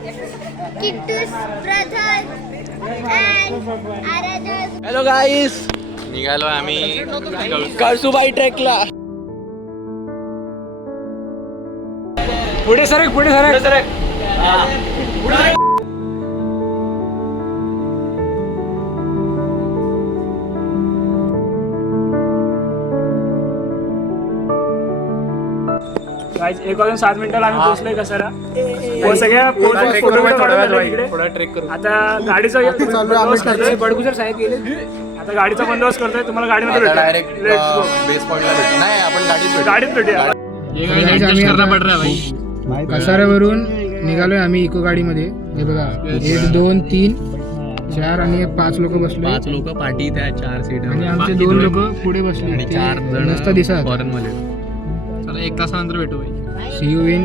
Kittu's brothers and Aradha's. Hello गाईस, निघालो आम्ही कळसुबाई ट्रेकला. पुढे सरक, पुढे सरक. गाईस 1:07 आम्ही पोहोचलोय कसारा. सगळ्या थोडा ट्रेक करू. आता गाडीचा बंदोबस्त करतोय. बडगुजर साहेब गेले. आता गाडीचा बंदोबस्त करतोय. तुम्हाला गाडीमध्ये भेटू. डायरेक्ट बेस पॉइंटला भेटू. नाही आपण गाडीत भेटूया. कसाऱ्यावरून निघालोय आम्ही इको गाडीमध्ये. हे बघा 1 2 3 4 आणि 5 लोक बसले. 5 लोक पाठी त्या 4 सीट आणि आमचे 2 लोक पुढे बसले आणि 4 जण मस्त दिसत. फॉरेन मध्ये. चला 1 तासानंतर भेटू. See you in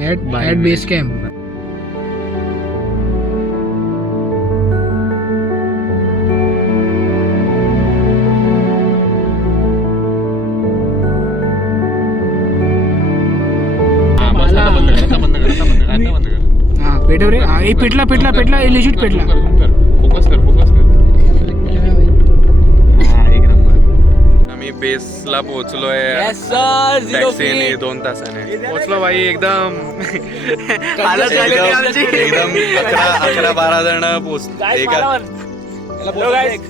at base camp. हा पेटव रे. हा पेटला लिजिट पेटला. फोकस कर. हा एक नंबर. आम्ही बेसला पोहोचलोय. टॅक्सीने 2 तासाने पोहोचलो भाई. एकदम हालत झाली एकदम. 11-12 जण पोहोचले.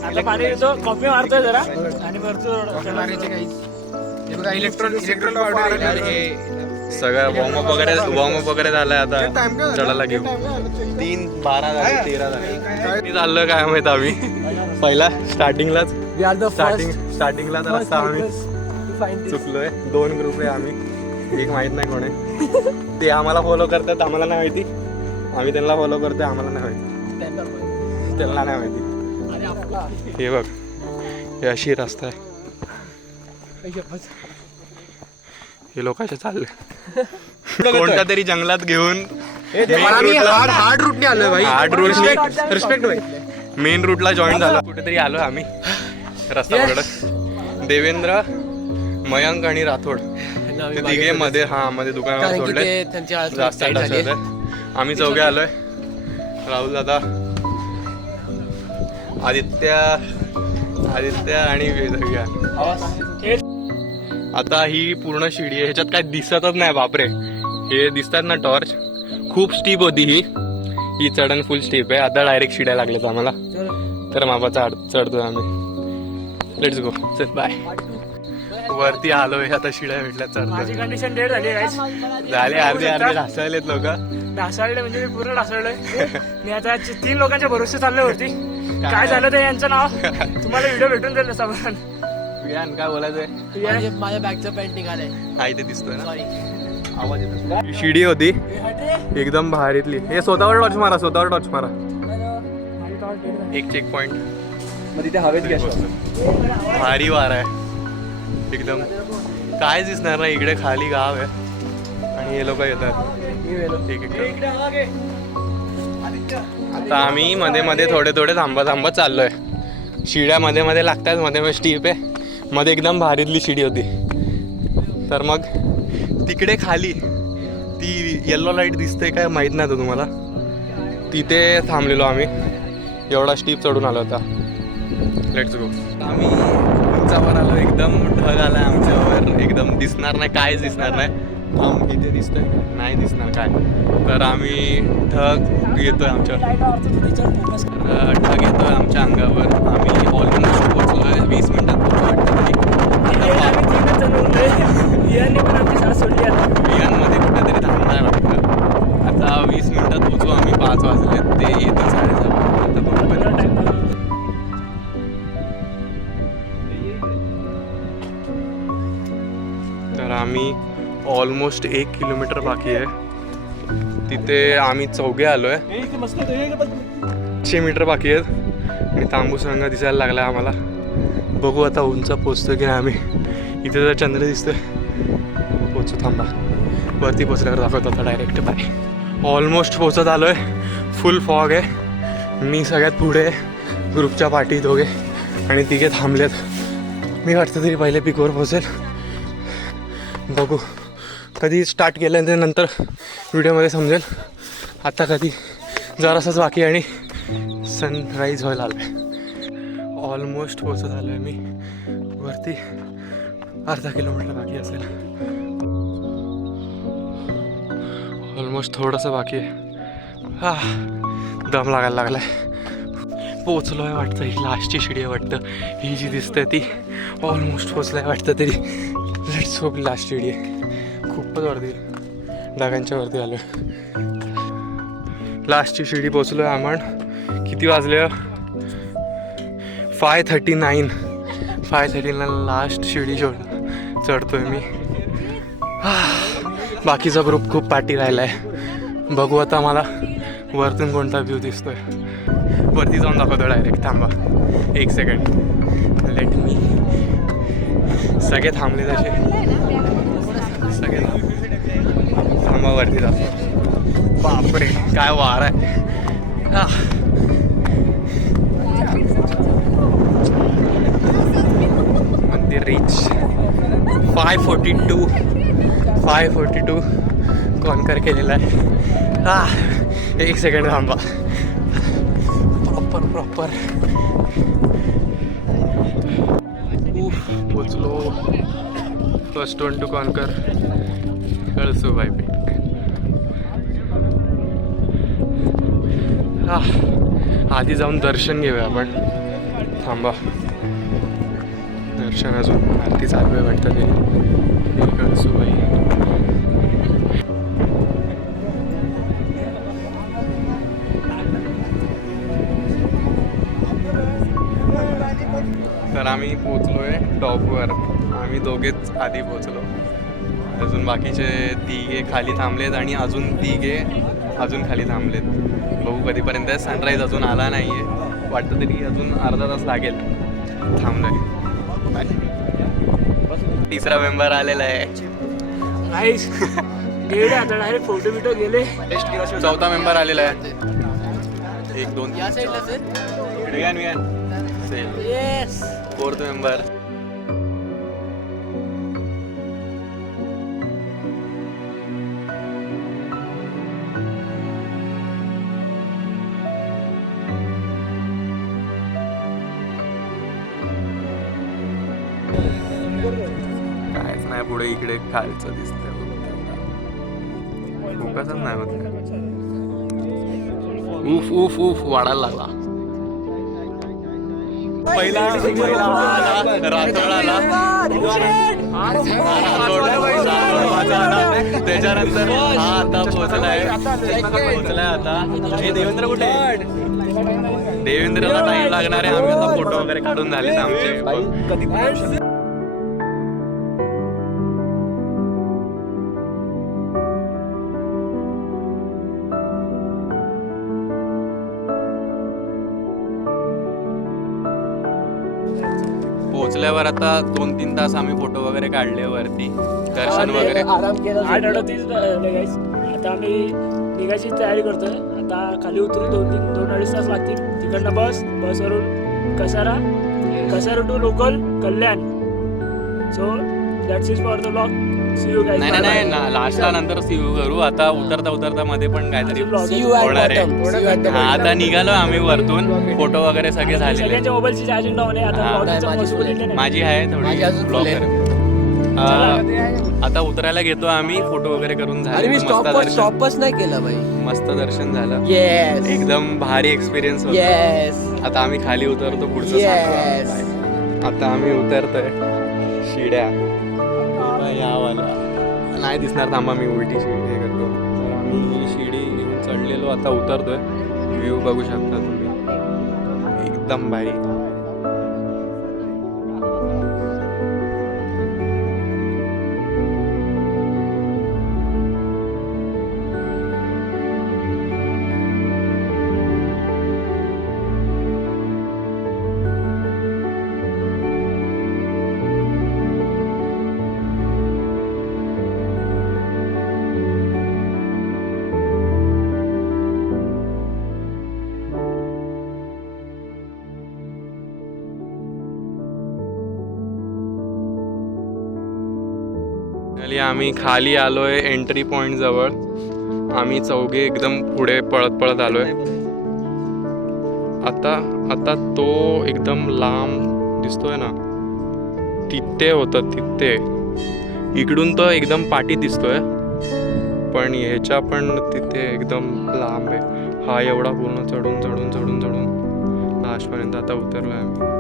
आता पाणी येतो. कॉफी मारतोय जरा आणि सगळं वॉर्मअप वगैरे झालंय. आता चढायला घेऊ. 3-12 झाले 13 झाले. चाललं काय माहित. आम्ही पहिला स्टार्टिंगलाच रस्ता आम्ही चुकलोय. 2 ग्रुप आहे आम्ही. एक माहित नाही कोण आहे. ते आम्हाला फॉलो करतात, आम्हाला नाही माहिती. आम्ही त्यांना फॉलो करतोय, आम्हाला नाही माहिती. त्यांना नाही माहिती. हे बघ, हे अशी रस्ता आहे. हे लोकांचे चालले कोणत्या तरी जंगलात घेऊन. हार्ड रूटने आलोय भाई. हार्ड रूटने रिस्पेक्ट भाई. मेन रूटला जॉईन झालो. कुठेतरी आलो आम्ही. रस्ता पकडत देवेंद्र, मयंक आणि राठोड ते तिघे मध्ये दुकानावर सोडले. जास्त आम्ही 4 आलोय. राहुल दादा, आदित्य आणि वेदव्या. आता ही पूर्ण शिडी आहे. ह्याच्यात काय दिसतच नाही. बापरे, हे दिसतात ना टॉर्च. खूप स्टीप होती ही चढण फुल स्टीप आहे. आता डायरेक्ट शिड्या लागल्यात आम्हाला. तर मापा चढतोय आम्ही. Let's go. चल बाय. वरती आलोय. आता शिड्या भेटल्या. माझी चढतोय. कंडिशन डेड झाली. झाले अर्धे ढासळलेत लोक. ढासळले म्हणजे मी पूर्ण ढासळलोय. मी आता 3 लोकांच्या भरोसे चाललोय वरती. काय झालं ते यांचं नाव तुम्हाला व्हिडिओ भेटून जाईल. सामान काय बोलायचंय. माझ्या बॅगचं पॅन्ट निघालंय. हा इथे दिसतोय ना. आवाज येतो. शिडी होती एकदम भारीतली. हे स्वतःवर टॉर्च मारा. एक चेक पॉइंट तिथे हवेत घ्या. भारी वारा आहे एकदम. काय दिसणार ना. इकडे खाली गाव आहे आणि हे लोक येतात. आता आम्ही मध्ये थोडे थांबत चाललोय. शिड्या मध्ये लागतात. मध्ये स्टीप आहे. मध्ये एकदम भारीतली शिडी होती. तर मग तिकडे खाली ती येल्लो लाईट दिसते काय माहीत नाही तो तुम्हाला. तिथे थांबलेलो आम्ही. एवढा स्टीप चढून आलो होता. Let's go. आम्ही उंचावर आलो. एकदम ढग आलाय आमच्यावर. एकदम दिसणार नाही, कायच दिसणार नाही. इथे दिसतंय नाही दिसणार काय. तर आम्ही ढग येतोय आमच्यावर. ढग येतोय आमच्या अंगावर. आम्ही ऑलमोस्ट पोहोचलोय. 20 मिनिटात पोहोचलो वाटतं तरी. विहानमध्ये कुठेतरी थांबणार वाटतं. आता 20 मिनिटात पोहोचू आम्ही. 5 वाजले. ते येतं 6:30. तर आम्ही ऑलमोस्ट 1 किलोमीटर बाकी आहे. तिथे आम्ही 4 आलोय. 100 मीटर बाकी आहेत आणि तांबूस रंग दिसायला लागला आम्हाला. बघू आता उंच पोचतो की नाही आम्ही. इथे जर चंद्र दिसतोय. पोचू. थांबा. वरती पोचल्यावर दाखवतो आता डायरेक्ट. बाय. ऑलमोस्ट पोचत आलोय. फुल फॉग आहे. मी सगळ्यात पुढे. ग्रुपच्या पाठी 2 आणि 3 थांबलेत. मी वाटतं तरी पहिले पिकवर पोचेल. बघू कधी स्टार्ट केल्यानंतर नंतर व्हिडिओमध्ये समजेल. आता कधी जरासंच बाकी आणि सनराईज व्हायला आलं आहे. ऑलमोस्ट पोचत आलो आहे मी वरती. अर्धा किलोमीटर बाकी असेल. ऑलमोस्ट थोडंसं बाकी आहे. दम लागायला लागला आहे. पोचलो आहे वाटतं. ही लास्टची शिडी आहे वाटतं. ही जी दिसते ती ऑलमोस्ट पोचलं आहे वाटतं तरी. लेट्स होप लास्ट शिडी आहे. खूपच वरती ढगांच्या वरती आलो आहे. लास्टची शिडी पोचलो आहे आपण. किती वाजले? 5:39ला लास्ट शिडी चढतोय मी. बाकीचा ग्रुप खूप पाठी राहिला आहे. बघू आता मला वरतून कोणता व्ह्यू दिसतोय. वरती जाऊन दाखवतो डायरेक्ट. थांबा 1 सेकंड. Let me. सगळे थांबले तसे. सगळे थांबा वरती जातो. बापरे काय वार आहे. मंदिर रीच 542 कॉन्कर केलेला आहे. 1 सेकंड थांबा. प्रॉपर पोचलो. First one to conquer Kalsubai peak. आधी जाऊन दर्शन घेऊया आपण. थांबा. दर्शन अजून आरती चालू आहे वाटतं ते. कळसूबाई. तर आम्ही पोचलोय टॉपवर. आम्ही दोघेच आधी पोचलो. अजून बाकीचे 3 खाली थांबलेत आणि अजून 3 अजून खाली थांबलेत. बघू कधीपर्यंत. सनराईज अजून आला नाही आहे वाटतं तरी. अजून अर्धा तास लागेल. थांबलोय. तिसरा मेंबर आलेला आहे. आता डायरेक्ट फोटो बिटो गेले. चौथा मेंबर आलेला आहे. 1 2 3 4th मेंबर. कायच नाही पुढे. इकडे खालचं दिसतंय. फोकसच नाही होत. उफ उफ उफ वाढायला लागला. पहिला राठोड आला. त्याच्यानंतर हा आता पोहोचलाय. आता हे देवेंद्र कुठे? देवेंद्रला टाइम लागणार आहे. आम्ही आता फोटो वगैरे काढून झालेत आमचे. पोहोचल्यावर आता 2-3 तास आम्ही फोटो वगैरे काढले वरती. दर्शन वगैरे. 8:38 गाईस. आता आम्ही निघायची तयारी करतोय. आता खाली उतरू 2-2.5 तास लागतील. तिकडनं बसवरून Kasara to local Kalyan. So that's is for the blog. See you guys. नाही लास्टला नंतर सी यू करू. आता उतरता मध्ये पण काहीतरी होणार आहे. आता निघालो आम्ही वरतून. फोटो वगैरे सगळे झाले. सगळ्यांच्या मोबाईलची चार्जिंग डाऊन आहे. आता माझी आहे थोडी ब्लॉगर. आता उतरायला घेतो आम्ही. फोटो वगैरे करून झाले. स्टॉपच नाही केला भाई. मस्त दर्शन झालं. येस. एकदम भारी एक्सपिरियन्स होता. येस. आता आम्ही खाली उतरतो. पुढचं येस. आता आम्ही उतरतोय शिड्या. यावाला नाही दिसणार. थांबा मी उलटी शिडी हे करतो. तर आम्ही ही शिडी घेऊन चढलेलो. आता उतरतोय. व्ह्यू बघू शकता तुम्ही. एकदम भारी. आम्ही खाली आलोय एंट्री पॉइंट जवळ. आम्ही चौघे एकदम पुढे पळत पळत आलोय. आता तो एकदम लांब दिसतोय ना, तिथे होतं तिथे. इकडून तो एकदम पाठी दिसतोय, पण ह्याच्या पण तिथे एकदम लांब आहे. हा एवढा पूर्ण चढून चढून चढून चढून लास्टपर्यंत आता उतरलोय आम्ही.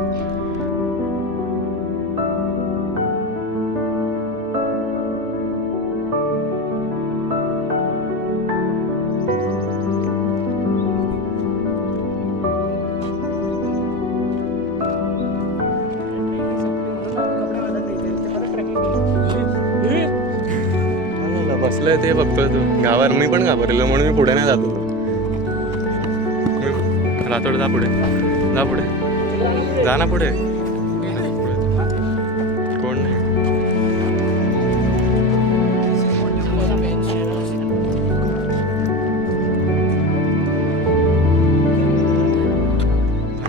बसलोय ते बघतोय तू. मी पण घाबरलो म्हणून मी पुढे नाही जातो. रातोड जा पुढे, जा पुढे, जा ना पुढे. कोण नाही.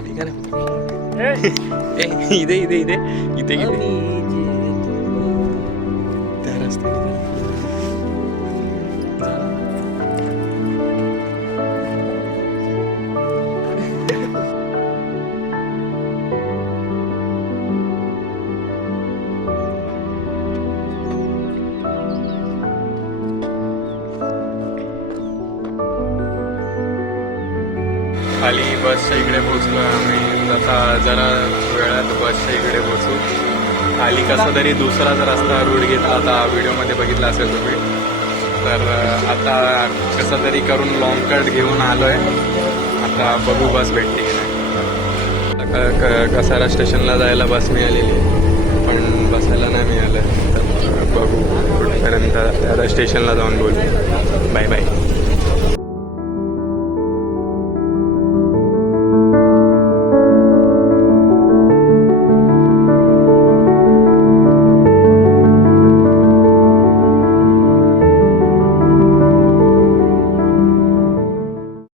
ठीक आहे ना. इथे इथे इथे इथे इथे त्या रस्त्याने खाली बसच्या इकडे पोहोचलो आम्ही. आता जरा वेळात बसच्या इकडे पोहोचू. खाली कसा तरी दुसराच रस्ता रूट घेतला आता, व्हिडिओमध्ये बघितला असेल तुम्ही. तर आता कसा तरी करून लॉंग कट घेऊन आलोय. आता बघू बस भेटते की नाही. कसारा स्टेशनला जायला बस मिळालेली, पण बसायला नाही मिळालं. तर बघू कुठपर्यंत. आता स्टेशनला जाऊन बोलू. Bye bye.